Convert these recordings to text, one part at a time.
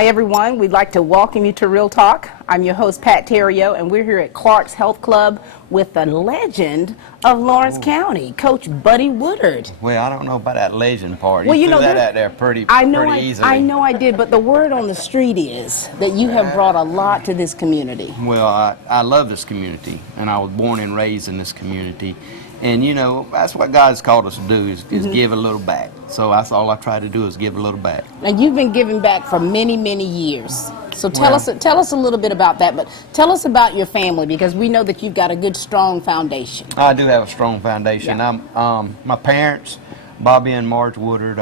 Hi everyone, we'd like to welcome you to Real Talk. I'm your host Pat Terrio, and we're here at Clark's Health Club with the legend of Lawrence County, Coach Buddy Woodard. Well, I don't know about that legend part. Well, you know threw that out there pretty easily. I know I did, but the word on the street is that you have brought a lot to this community. Well, I love this community, and I was born and raised in this community. And you know, that's what God's called us to do is give a little back. So that's all I try to do is give a little back. And you've been giving back for many, many years. So tell us a little bit about that, but tell us about your family, because we know that you've got a good, strong foundation. I do have a strong foundation. Yeah. My parents, Bobby and Marge Woodard,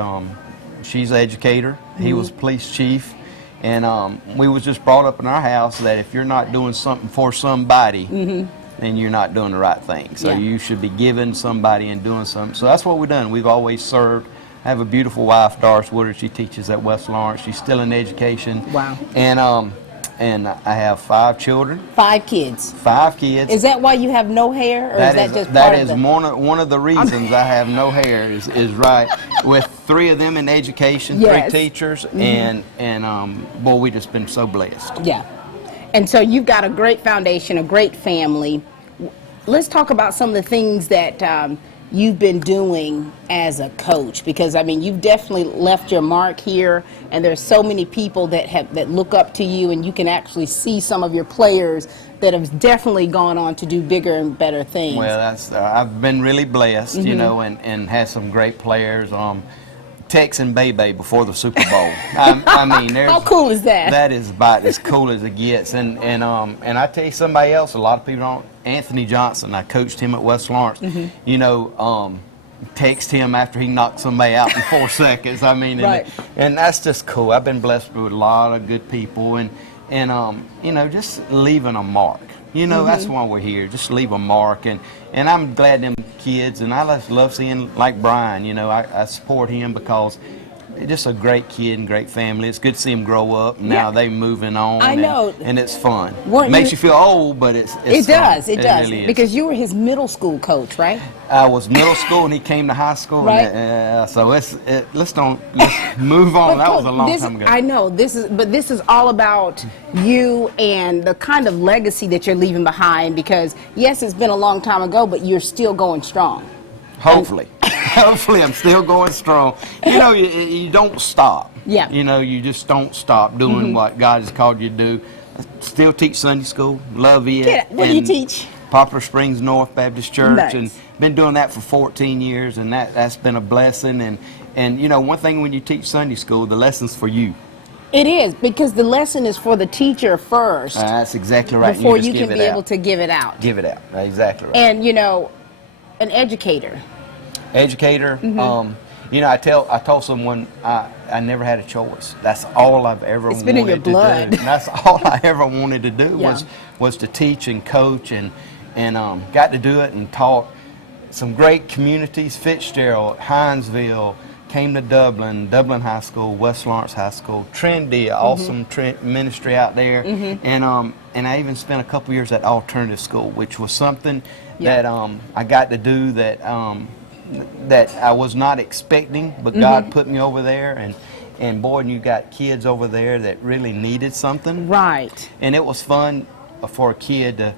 she's an educator. He was police chief. And we was just brought up in our house that if you're not doing something for somebody, then you're not doing the right thing. So you should be giving somebody and doing something. So that's what we've done. We've always served. I have a beautiful wife, Doris Woodard. She teaches at West Lawrence. She's still in education. Wow. And I have 5 children. 5 kids. 5 kids. Is that why you have no hair, or is that just part of the... That is one of the reasons I have no hair is right. With 3 of them in education, 3 teachers, and boy, we just been so blessed. Yeah. And so you've got a great foundation, a great family. Let's talk about some of the things that you've been doing as a coach, because I mean, you've definitely left your mark here, and there's so many people that look up to you, and you can actually see some of your players that have definitely gone on to do bigger and better things. Well, that's I've been really blessed, you know, and had some great players. Tex and Bebe before the Super Bowl. I mean, how cool is that? That is about as cool as it gets. And I tell you, somebody else, a lot of people don't. Anthony Johnson, I coached him at West Lawrence. You know, text him after he knocked somebody out in 4 seconds. I mean, and that's just cool. I've been blessed with a lot of good people, and you know, just leaving a mark. You know, that's why we're here. Just leave a mark, and I'm glad them kids, and I just love seeing like Brian. You know, I support him because just a great kid and great family. It's good to see him grow up. And now they moving on. I know, and it's fun. It makes you feel old, but it's it does. Fun. It does. Really because you were his middle school coach, right? I was middle school, and he came to high school. Right. And, so let's move on. That was a long time ago. I know this is all about you and the kind of legacy that you're leaving behind. Because yes, it's been a long time ago, but you're still going strong. Hopefully. Hopefully I'm still going strong. You know, you don't stop. Yeah. You know, you just don't stop doing what God has called you to do. Still teach Sunday school. Love it. What do you teach? Poplar Springs North Baptist Church. Nice. And been doing that for 14 years, and that's been a blessing. And you know, one thing when you teach Sunday school, the lesson's for you. It is, because the lesson is for the teacher first. That's exactly right. Before you can be able to give it out. Give it out. Exactly right. And you know, an educator. You know, I told someone I never had a choice. That's all I've ever wanted to do. It's been in your blood. That's all I ever wanted to do was to teach and coach, and got to do it and taught some great communities. Fitzgerald, Hinesville, came to Dublin High School, West Lawrence High School, Trinity, awesome ministry out there, and I even spent a couple years at alternative school, which was something that I got to do that I was not expecting, but God put me over there, and boy, you got kids over there that really needed something. Right. And it was fun for a kid to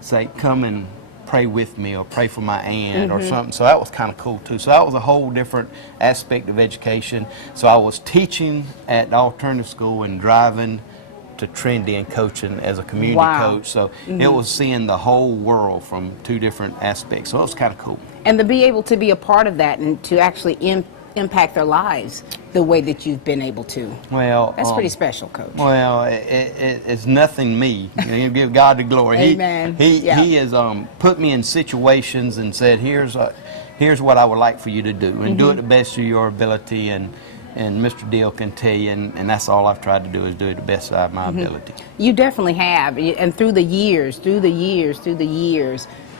say, come and pray with me, or pray for my aunt, or something. So that was kind of cool too. So that was a whole different aspect of education. So I was teaching at the alternative school and driving to Trinity and coaching as a community coach. So it was seeing the whole world from 2 different aspects. So it was kind of cool. And to be able to be a part of that and to actually impact their lives the way that you've been able to. Well, that's pretty special, Coach. Well, it's nothing me. You give God the glory. Amen. He has put me in situations and said, here's what I would like for you to do, and do it the best of your ability. And Mr. Deal can tell you, and that's all I've tried to do is do it the best of my ability. You definitely have, and through the years,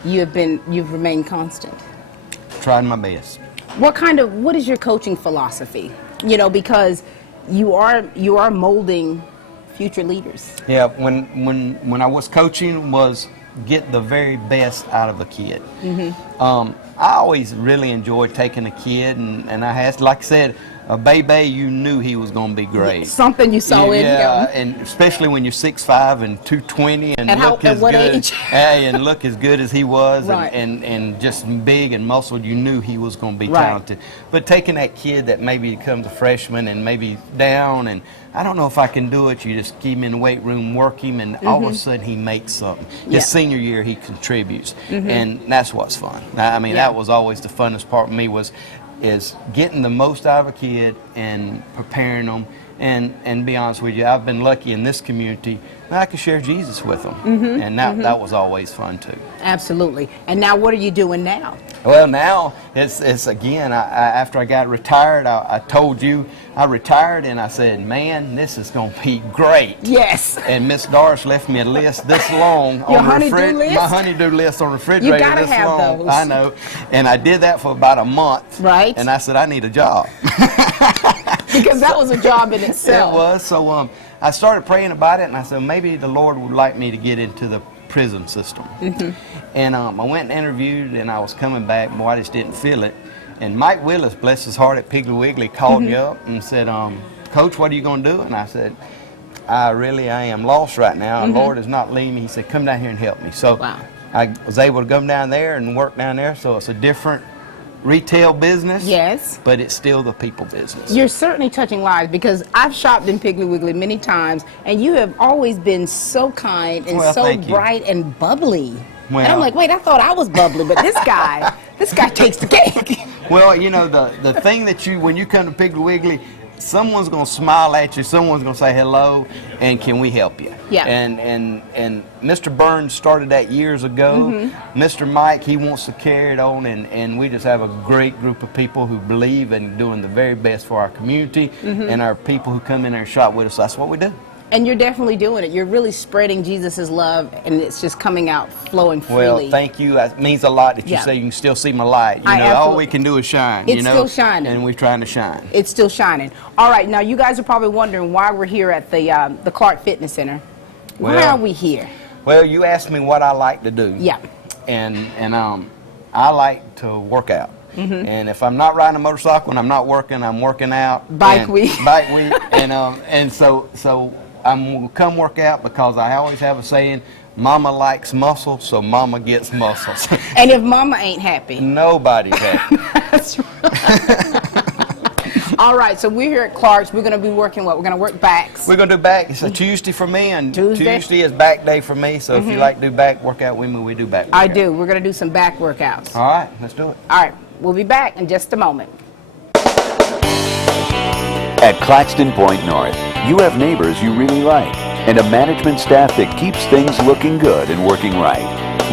you've remained constant. Tried my best. What is your coaching philosophy? You know, because you are molding future leaders. Yeah, when I was coaching was get the very best out of a kid. I always really enjoyed taking a kid, and I had, like I said, a baby, you knew he was going to be great. Something you saw in him. And especially when you're 6'5" and 220 and look at as what good, age? and look as good as he was, Right. and just big and muscled, you knew he was going to be Right. talented. But taking that kid that maybe becomes a freshman and maybe down, and I don't know if I can do it, you just keep him in the weight room, work him, and all of a sudden he makes something. Yeah. His senior year, he contributes, and that's what's fun. I mean, Yeah. that was always the funnest part for me is getting the most out of a kid and preparing them. And be honest with you, I've been lucky in this community that I could share Jesus with them, and that was always fun too. Absolutely. And now what are you doing now? Well, now it's again. After I got retired, I told you I retired, and I said, "Man, this is going to be great." Yes. And Miss Doris left me a list this long Your on the honey-do list? my honey-do list on the refrigerator. You gotta this have long. those. I know, and I did that for about a month. Right. And I said, I need a job. Because that was a job in itself. It was. So I started praying about it, and I said, maybe the Lord would like me to get into the prison system. And I went and interviewed, and I was coming back. Boy, I just didn't feel it. And Mike Willis, bless his heart, at Piggly Wiggly, called me up and said, Coach, what are you going to do? And I said, I am lost right now. The Lord is not leading me. He said, come down here and help me. So Wow. I was able to come down there and work down there. So it's a different retail business. Yes. But it's still the people business. You're certainly touching lives, because I've shopped in Piggly Wiggly many times, and you have always been so kind and Well, so thank you. bright and bubbly. Well- and I'm like, wait, I thought I was bubbly, but this guy takes the cake. Well, you know, the thing that when you come to Piggly Wiggly, someone's going to smile at you, someone's going to say hello, and can we help you? Yeah. And Mr. Burns started that years ago. Mr. Mike, he wants to carry it on, and we just have a great group of people who believe in doing the very best for our community, and our people who come in there and shop with us. That's what we do. And you're definitely doing it. You're really spreading Jesus' love, and it's just coming out, flowing freely. Well, thank you. It means a lot that you Yeah. say you can still see my light. You I know, all absolutely- we can do is shine. It's you know, still shining. And we're trying to shine. It's still shining. All right, now you guys are probably wondering why we're here at the Clark Fitness Center. Why Well- are we here? Well, you asked me what I like to do. Yeah. And I like to work out. And if I'm not riding a motorcycle and I'm not working, I'm working out. Bike and- week. Bike week. And so I'm gonna come work out, because I always have a saying, Mama likes muscle, so Mama gets muscles. And if Mama ain't happy. Nobody's happy. That's right. All right, so we're here at Clark's. We're going to be working what? We're going to work backs. We're gonna do back. It's a Tuesday for me, and Tuesday? Tuesday is back day for me. So if you like to do back workout with me, we do back. I workout. do. We're going to do some back workouts. All right, let's do it. All right, we'll be back in just a moment. At Claxton Point North, you have neighbors you really like and a management staff that keeps things looking good and working right.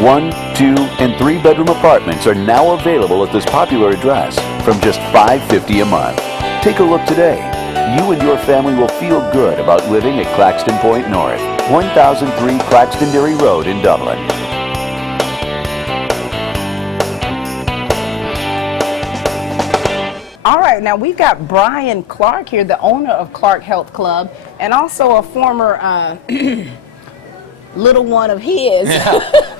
1, 2, and 3-bedroom apartments are now available at this popular address from just $550 a month. Take a look today. You and your family will feel good about living at Claxton Point North, 1003 Claxtonderry Road in Dublin. All right, now we've got Brian Clark here, the owner of Clark Health Club, and also a former little one of his.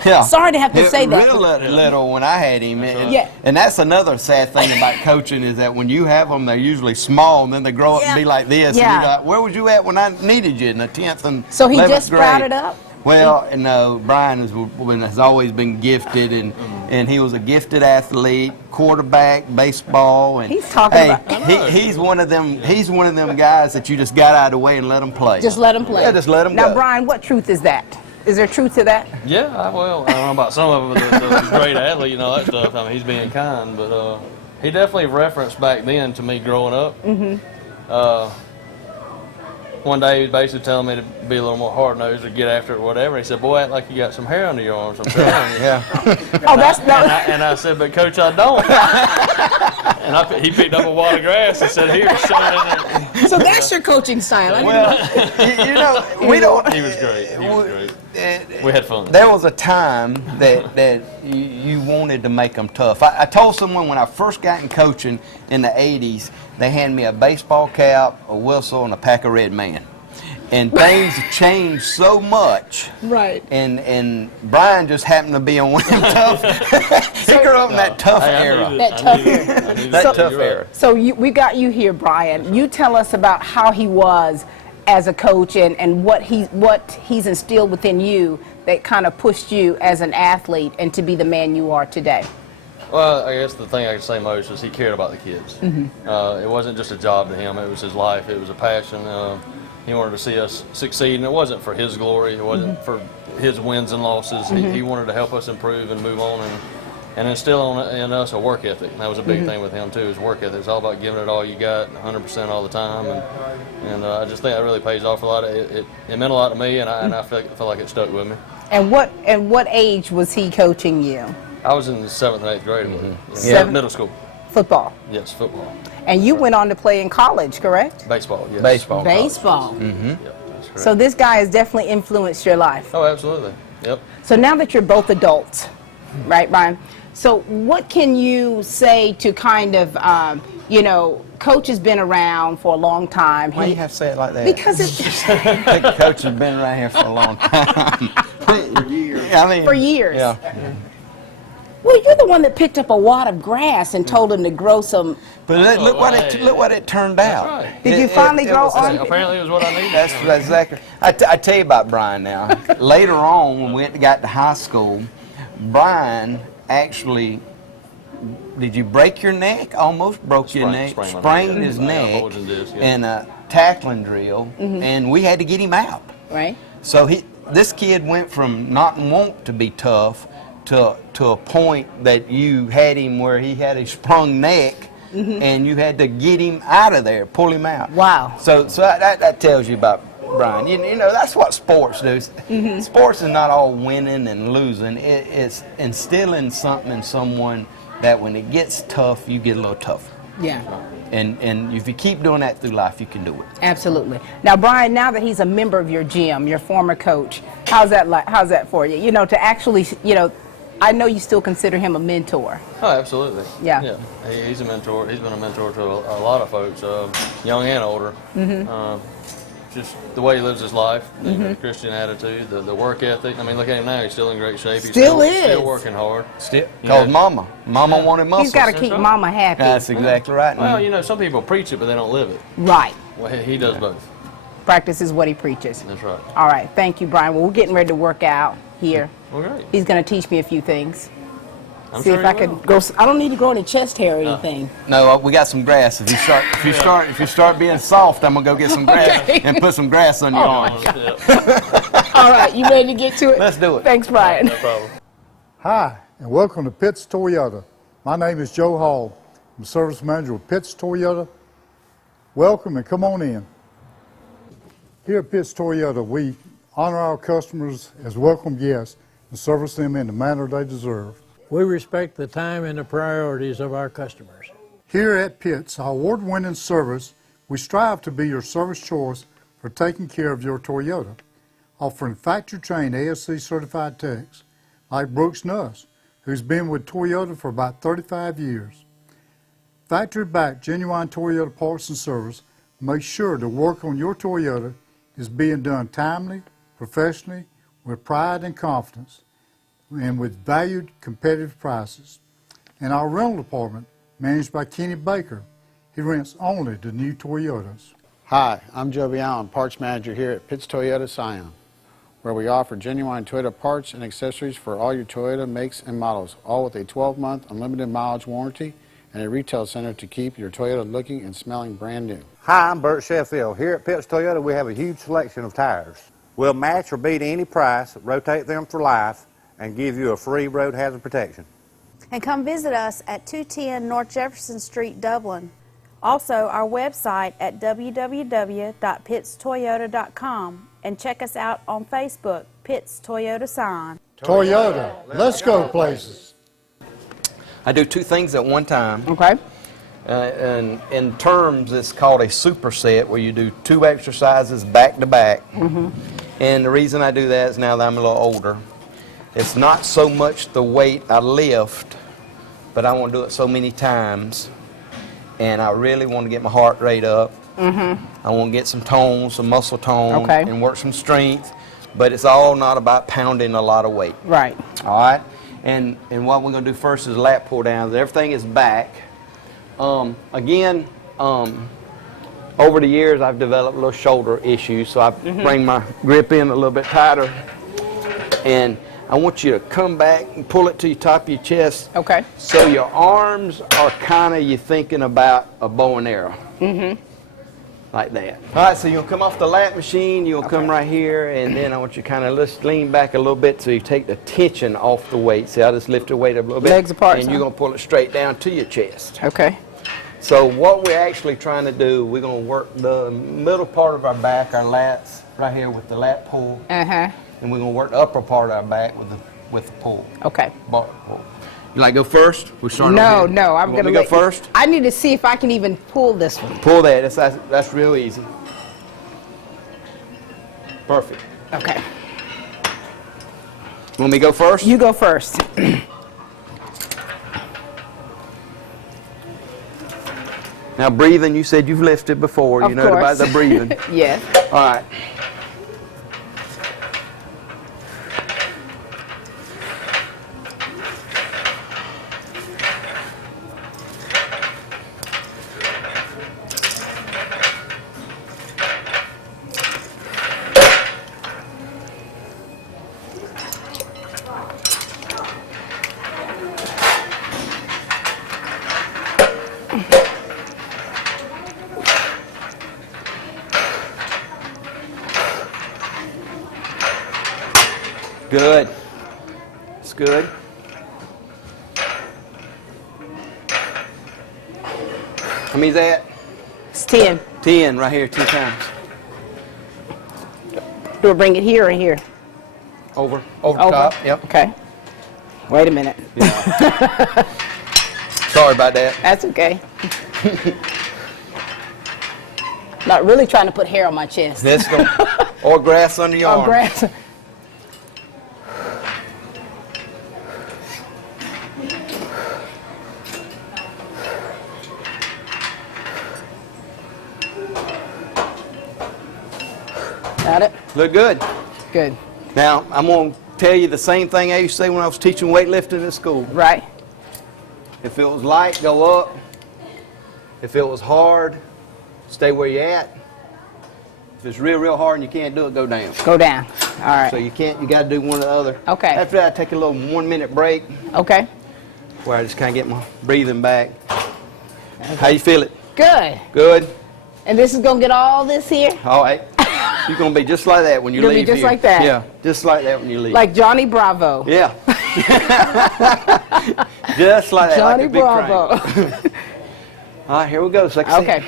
Yeah. Sorry to have to say that. Real little when I had him. And, Yeah. and that's another sad thing about coaching is that when you have them, they're usually small, and then they grow up and be like this. Yeah. And you're like, where was you at when I needed you in the 10th and So he 11th just grade? sprouted up? Well, no, Brian has always been gifted, and he was a gifted athlete, quarterback, baseball, and He's talking hey, about- he's one of them. He's one of them guys that you just got out of the way and let him play. Just let him play. Yeah, just let him Now, go. Brian, what truth is that? Is there truth to that? Yeah, well, I don't know about some of them, the great athlete and all that stuff. I mean, he's being kind, but he definitely referenced back then to me growing up. One day he was basically telling me to be a little more hard-nosed or get after it or whatever. He said, boy, act like you got some hair under your arms. I'm telling you. Yeah. Oh, that's And I said, but Coach, I don't. And he picked up a wad of grass and said, here, shove it in there. So that's your coaching style. I Well, you know, we don't. He was great. He was great. We had fun. There was a time that you wanted to make them tough. I told someone when I first got in coaching in the 80s, they handed me a baseball cap, a whistle, and a pack of Red Man. And things have changed so much. Right. And Brian just happened to be on one of them tough. He grew up in that tough era. That tough era. That tough era. So we got you here, Brian. You tell us about how he was as a coach and what he's instilled within you that kind of pushed you as an athlete and to be the man you are today. Well, I guess the thing I could say most is he cared about the kids. It wasn't just a job to him; it was his life. It was a passion. He wanted to see us succeed, and it wasn't for his glory. It wasn't for his wins and losses. He wanted to help us improve and move on and instill in us a work ethic. And that was a big thing with him too, is work ethic. It's all about giving it all you got, 100% all the time. And I just think that really pays off a lot. It meant a lot to me, and I feel like it stuck with me. And what age was he coaching you? I was in the 7th and 8th grade with him. Yeah. Middle school. Football. Yes, football. And you went on to play in college, correct? Baseball, yes. Baseball. Baseball. Yep, that's correct. So this guy has definitely influenced your life. Oh, absolutely. Yep. So now that you're both adults, right, Brian? So what can you say to kind of, Coach has been around for a long time. Why do you have to say it like that? Because it's I think the coach has been around here for a long time. For years. I mean, for years. Yeah. Well, you're the one that picked up a wad of grass and told him to grow some. But look what it turned out. right. Did you finally grow on? Apparently it was what I needed. That's exactly. I tell you about Brian now. Later on, when we got to high school, Brian actually. Did you break your neck? Almost broke your neck. Sprained his neck in a tackling drill, and we had to get him out. Right. So this kid went from not want to be tough to a point that you had him where he had a sprung neck, and you had to get him out of there, pull him out. Wow. So that tells you about Brian. You know, that's what sports do. Sports is not all winning and losing. It's instilling something in someone that when it gets tough, you get a little tougher. Yeah. And if you keep doing that through life, you can do it. Absolutely. Now, Brian, now that he's a member of your gym, your former coach, how's that for you? You know, to actually, I know you still consider him a mentor. Oh, absolutely. Yeah. Yeah. He's a mentor. He's been a mentor to a lot of folks, young and older. Just the way he lives his life, the Christian attitude, the work ethic. I mean, look at him now. He's still in great shape. He's Still working hard. Because Mama wanted muscles. He's got to keep right. Mama happy. That's exactly right. Well, some people preach it, but they don't live it. Right. Well, he does both. Practice is what he preaches. That's right. All right. Thank you, Brian. Well, we're getting ready to work out here. Well, great. He's going to teach me a few things. I'm See sure if I he can will. go. I don't need to grow any chest hair or anything. No, we got some grass. If you start being soft, I'm gonna go get some grass Okay. and put some grass on your arms. Yeah, All right. You ready to get to it? Let's do it. Thanks, Brian. no problem. Hi, and welcome to Pitts Toyota. My name is Joe Hall. I'm service manager with Pitts Toyota. Welcome and come on in. Here at Pitts Toyota, we honor our customers as welcome guests and service them in the manner they deserve. We respect the time and the priorities of our customers. Here at Pitts, our award-winning service, we strive to be your service choice for taking care of your Toyota, offering factory-trained ASC certified techs like Brooks Nuss, who's been with Toyota for about 35 years. Factory-backed genuine Toyota parts and service makes sure the work on your Toyota is being done timely, professionally, with pride and confidence, and with valued competitive prices. And our rental department, managed by Kenny Baker, he rents only the new Toyotas. Hi, I'm Joe Allen, Parts Manager here at Pitts Toyota Scion, where we offer genuine Toyota parts and accessories for all your Toyota makes and models, all with a 12-month unlimited mileage warranty and a retail center to keep your Toyota looking and smelling brand new. Hi, I'm Bert Sheffield. Here at Pitts Toyota, we have a huge selection of tires. We'll match or beat any price, rotate them for life, and give you a free road hazard protection. And come visit us at 210 North Jefferson Street, Dublin. Also, our website at www.pittstoyota.com, and check us out on Facebook, Pitts Toyota Sign. Toyota, let's go places. I do two things at one time. Okay. And in terms, it's called a superset, where you do two exercises back to back. And the reason I do that is now that I'm a little older. It's not so much the weight I lift, but I want to do it so many times. And I really want to get my heart rate up. I want to get some tone, some muscle tone, Okay. and work some strength. But it's all not about pounding a lot of weight. Right. All right. And what we're going to do first is lat pull downs. Everything is back. Again, over the years, I've developed little shoulder issues, so I bring my grip in a little bit tighter. And I want you to come back and pull it to the top of your chest. Okay. So your arms are kind of, you're thinking about a bow and arrow. Like that. All right, so you'll come off the lat machine, you'll come right here, and then I want you to kind of just lean back a little bit so you take the tension off the weight. See, I just lift the weight up a little bit. Legs apart, and son. you're going to pull it straight down to your chest. Okay. So what we're actually trying to do, we're going to work the middle part of our back, our lats, right here with the lat pull. And we're going to work the upper part of our back with the pull. Okay. Bar pull. You like go first? We start No, over here. no, I'm You going want to me to go first. I need to see if I can even pull this one. Pull that. That's real easy. Perfect. Okay. Want me to go first? You go first. Now breathing, you said you've lifted before. Of You know about course. the breathing. Yes. All right. Good. It's good. How many's that? It's 10. 10 right here, 2 times. Do I bring it here or here? Over the Over. top. Yep. Okay. Wait a minute. Sorry about that. That's okay. Not really trying to put hair on my chest. Let's go. Or grass under your Oh, arm. grass. Got it? Look good. Good. Now, I'm going to tell you the same thing I used to say when I was teaching weightlifting at school. Right. If it was light, go up. If it was hard, stay where you're at. If it's real, real hard and you can't do it, go down. Go down. All right. So you got to do one or the other. Okay. After that, I take a little 1-minute break Okay. where I just kind of get my breathing back. How you feel it? Good. Good? And this is going to get all this here? All right. You're going to be just like that when you You're gonna leave be just here. like that? Yeah, just like that when you leave. Like Johnny Bravo. Yeah. Just like that, Johnny like a big Bravo. triangle. All right, here we go. So Okay.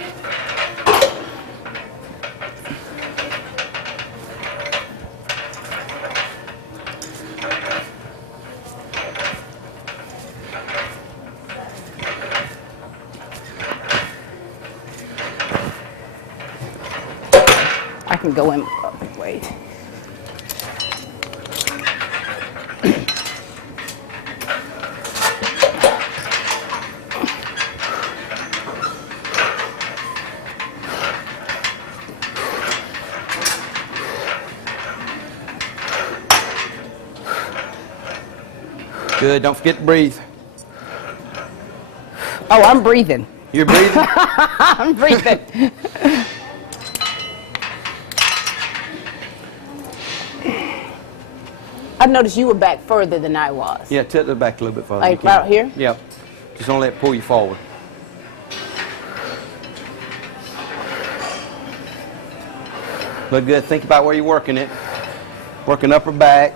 I can go in. Wait. Good. Don't forget to breathe. Oh, I'm breathing. You're breathing? I'm breathing. I noticed you were back further than I was. Yeah, tilt it back a little bit further. Like You can. right here? Yep. Just don't let it pull you forward. Look good. Think about where you're working it. Working upper back.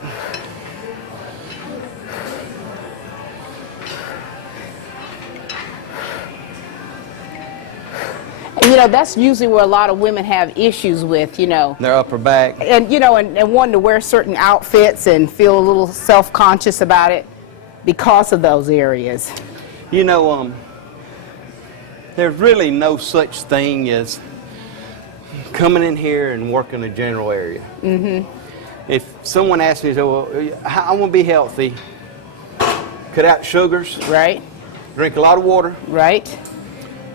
And, you know, that's usually where a lot of women have issues with, you know. Their upper back. And, you know, and wanting to wear certain outfits and feel a little self-conscious about it because of those areas. You know, there's really no such thing as coming in here and working a general area. Mm-hmm. If someone asks me, well, I want to be healthy, cut out sugars, Right? drink a lot of water, Right?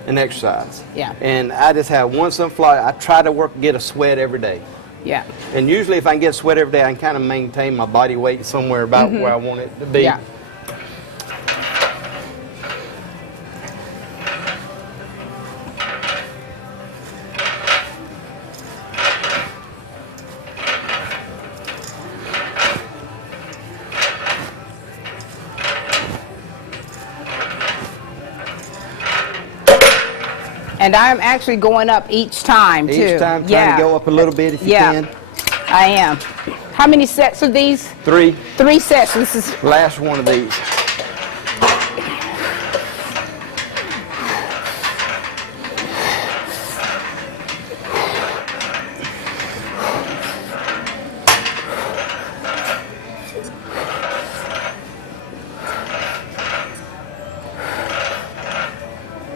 and exercise. Yeah. And I just have one sunflower. I try to get a sweat every day. Yeah. And usually if I can get a sweat every day, I can kind of maintain my body weight somewhere about where I want it to be. Yeah. And I'm actually going up each time, too. Each time trying to go up a little bit if you can. I am. How many sets of these? 3. 3 sets. This is Last one of these.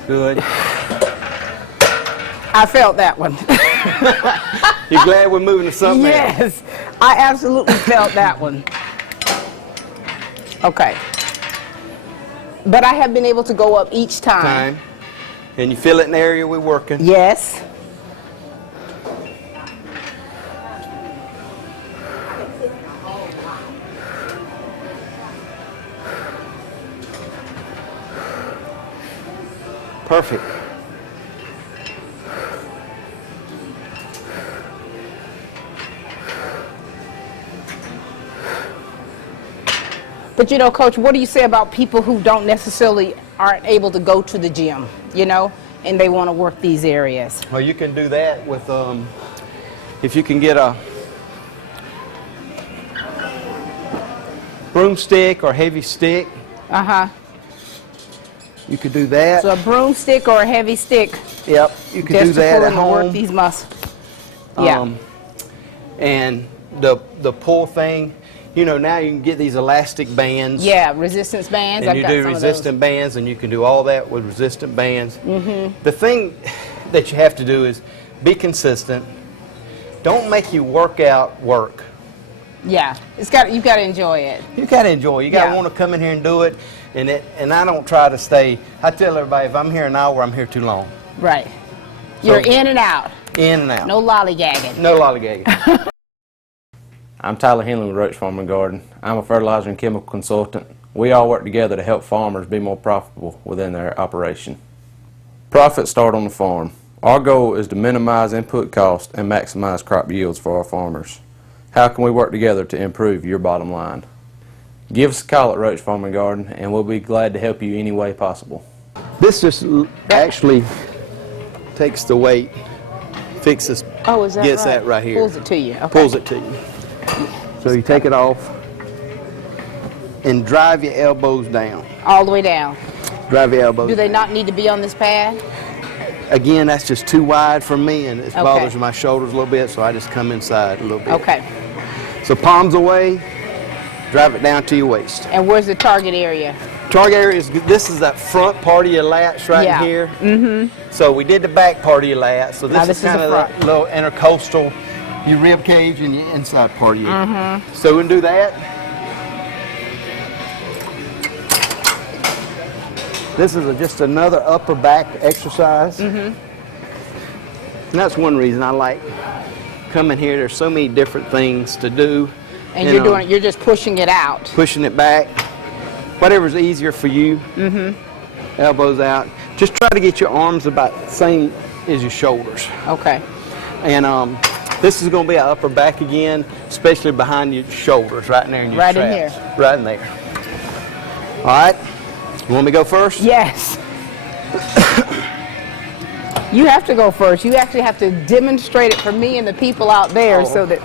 Good. I felt that one. You glad we're moving to something else? Yes, I absolutely felt that one. Okay. But I have been able to go up each time. And you feel it in the area we're working? Yes. Perfect. But you know, Coach, what do you say about people who aren't able to go to the gym, and they want to work these areas? Well, you can do that with, if you can get a broomstick or heavy stick, Uh-huh. you could do that. So a broomstick or a heavy stick. Yep, you could just do that to pull at and work home. these muscles. Yeah. And the pull thing, now you can get these elastic bands. Yeah, resistance bands. And I've you got do some of resistant bands, and you can do all that with resistant bands. The thing that you have to do is be consistent. Don't make your workout work. those. Yeah, you've got to enjoy it. You got to enjoy it. You got to Yeah. want to come in here and do it. And I don't try to stay. I tell everybody, if I'm here an hour, I'm here too long. Right. You're So- in and out. In and out. No lollygagging. No lollygagging. I'm Tyler Henley with Roach Farm and Garden. I'm a fertilizer and chemical consultant. We all work together to help farmers be more profitable within their operation. Profits start on the farm. Our goal is to minimize input costs and maximize crop yields for our farmers. How can we work together to improve your bottom line? Give us a call at Roach Farm and Garden, and we'll be glad to help you any way possible. This just actually takes the weight, fixes, Oh, is that gets right? that right here. Pulls it to you. Okay. Pulls it to you. So you take it off and drive your elbows down. All the way down. Drive your elbows Do they down. not need to be on this pad? Again, that's just too wide for me, and it Okay. bothers my shoulders a little bit, so I just come inside a little bit. Okay. So palms away, drive it down to your waist. And where's the target area? Target area is, this is that front part of your lats right Yeah. here. Mm-hmm. So we did the back part of your lats. So Now this this is is kind the of front. that little intercostal, your rib cage and your inside part of you. Mm-hmm. So we can do that. This is just another upper back exercise. Mm-hmm. And that's one reason I like coming here. There's so many different things to do. And you're just pushing it out. Pushing it back. Whatever's easier for you. Mm-hmm. Elbows out. Just try to get your arms about the same as your shoulders. Okay. And this is going to be an upper back again, especially behind your shoulders, right in there in your Right in traps. here. Right in there. All right. You want me to go first? Yes. You have to go first. You actually have to demonstrate it for me and the people out there so that...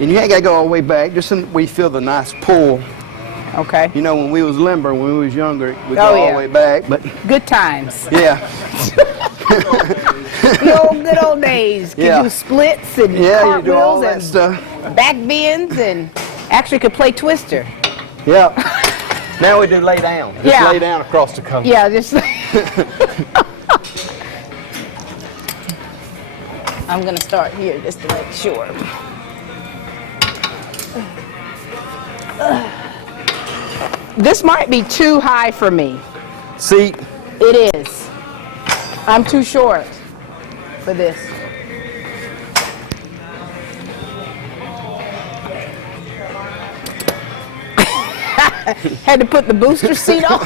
And you ain't got to go all the way back, just so we feel the nice pull. Okay. You know, when we was limber, when we was younger, we go Oh, all yeah. the way back, but Good times. yeah. The good old days. Could Yeah. do splits and Yeah, you do all that cartwheels stuff. and back bends and actually could play Twister. Yeah. Now we do lay down. Just Yeah. lay down across the cover. Yeah, just... I'm going to start here just to make sure. This might be too high for me. Seat. It is. I'm too short for this. Had to put the booster seat on.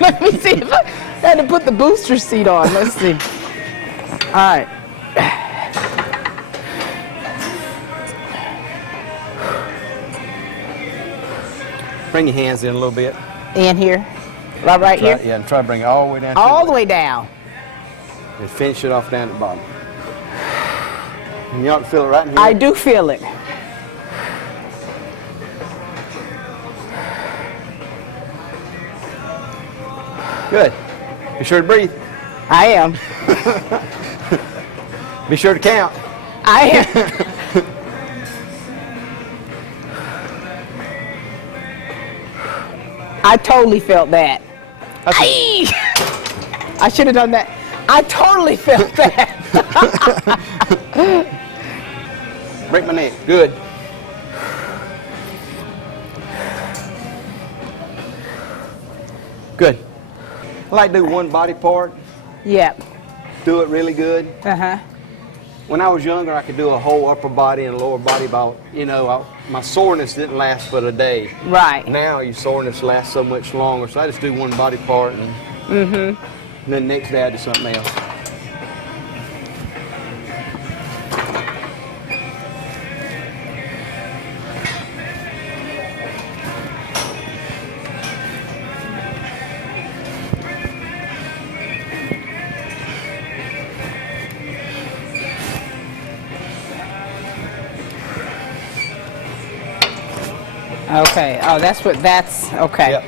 Let me see if I had to put the booster seat on. Let's see. All right. Bring your hands in a little bit. In here. Right here. Yeah, and try to bring it all the way down. All the way down. And finish it off down at the bottom. And you ought to feel it right in here. I do feel it. Good. Be sure to breathe. I am. Be sure to count. I am. I totally felt that. I should have done that. I totally felt that. Break my neck. Good. Good. I like to do one body part, Yep. do it really good. Uh-huh. When I was younger, I could do a whole upper body and lower body about, my soreness didn't last but a day. Right. Now your soreness lasts so much longer, so I just do one body part and, and then next day I do something else. Okay. Oh, that's okay. Yep.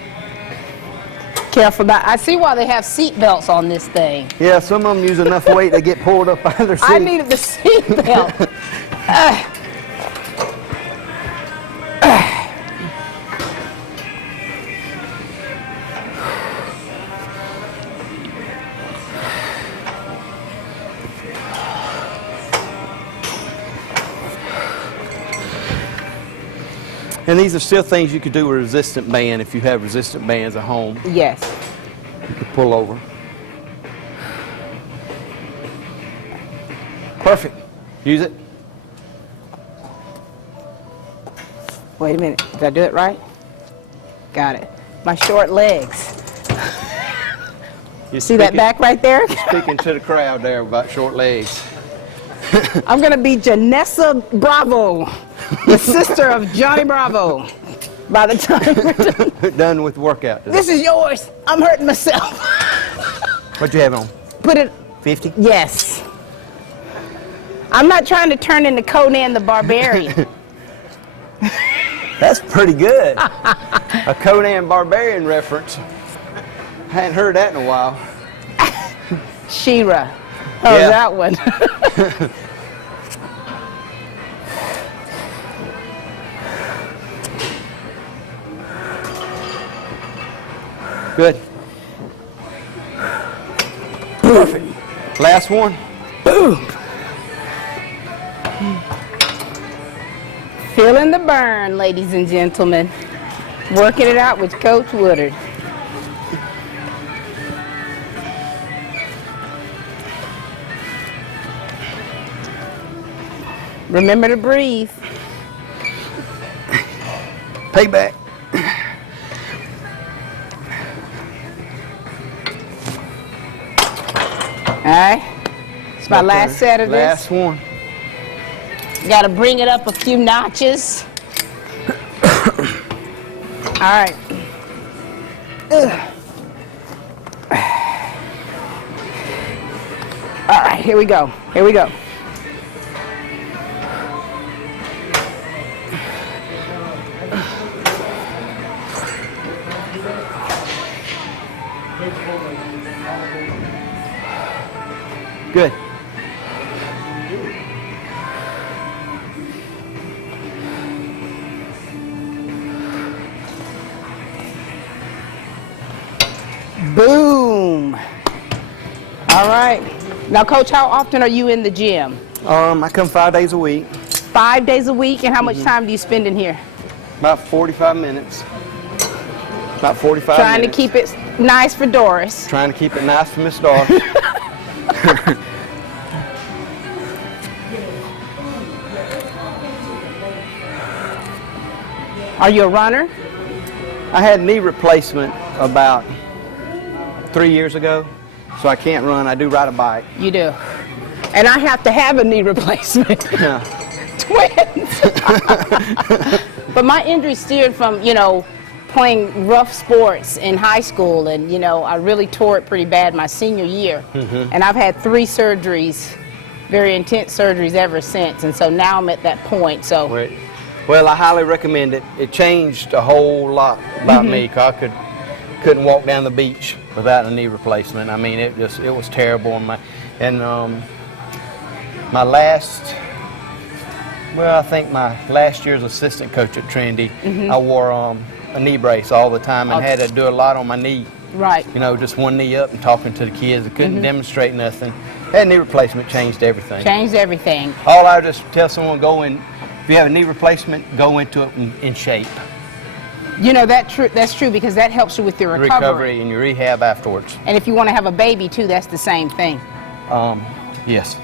Careful about. I see why they have seat belts on this thing. Yeah, some of them use enough weight they get pulled up out of their seat. I needed the seat belt. And these are still things you could do with a resistant band if you have resistant bands at home. Yes. You could pull over. Perfect. Use it. Wait a minute. Did I do it right? Got it. My short legs. You're See that speaking- back right there? Speaking to the crowd there about short legs. I'm going to be Janessa Bravo, the sister of Johnny Bravo, by the time we're done. Done with the workout. This is yours. I'm hurting myself. What you have on? Put it. 50? Yes. I'm not trying to turn into Conan the Barbarian. That's pretty good. A Conan Barbarian reference. Hadn't heard that in a while. She-Ra. Oh, Yeah. that one. Good. Perfect. Last one. Boom. Feeling the burn, ladies and gentlemen. Working it out with Coach Woodard. Remember to breathe. Payback. All right. It's my last set of this. Last one. Got to bring it up a few notches. All right. Ugh. All right, here we go. Here we go. Good. Boom. All right. Now, Coach, how often are you in the gym? I come 5 days a week. 5 days a week, and how much time do you spend in here? About 45 minutes. About 45 Trying minutes. to keep it nice for Doris. Trying to keep it nice for Miss Doris. Are you a runner? I had knee replacement about 3 years ago, so I can't run. I do ride a bike. You do. And I have to have a knee replacement. Yeah. Twins. But my injury steered from, playing rough sports in high school, and, I really tore it pretty bad my senior year. And I've had 3 surgeries, very intense surgeries ever since, and so now I'm at that point. So. Right. Well, I highly recommend it. It changed a whole lot about me, 'cause I couldn't walk down the beach without a knee replacement. I mean, it was terrible. I think my last year's assistant coach at Trinity, I wore a knee brace all the time and had to do a lot on my knee. Right. Just one knee up and talking to the kids. I couldn't demonstrate nothing. That knee replacement changed everything. Changed everything. All I would just tell someone, if you have a knee replacement, go into it in shape. That's true, because that helps you with your recovery. And your rehab afterwards. And if you want to have a baby too, that's the same thing. Yes.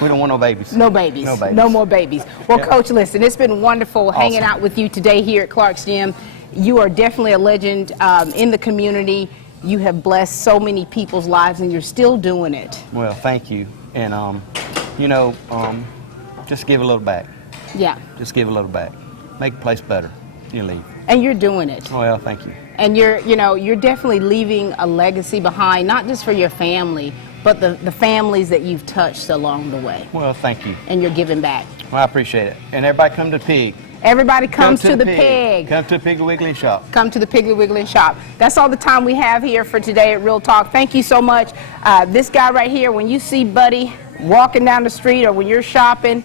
We don't want no babies. No babies. No babies. No more babies. Well, Yeah. Coach, listen, it's been wonderful hanging out with you today here at Clark's Gym. You are definitely a legend in the community. You have blessed so many people's lives, and you're still doing it. Well, thank you. And, just give a little back. Yeah. Just give a little back. Make the place better. You leave. And you're doing it. Well, thank you. And you're definitely leaving a legacy behind, not just for your family, but the families that you've touched along the way. Well, thank you. And you're giving back. Well, I appreciate it. And everybody come to the Pig. Everybody comes to the Pig. Come to the Piggly Wiggly shop. Come to the Piggly Wiggly shop. That's all the time we have here for today at Real Talk. Thank you so much. This guy right here, when you see Buddy walking down the street or when you're shopping,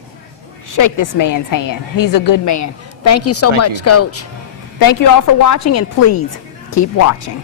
shake this man's hand. He's a good man. Thank you so much, Coach. Thank you all for watching, and please keep watching.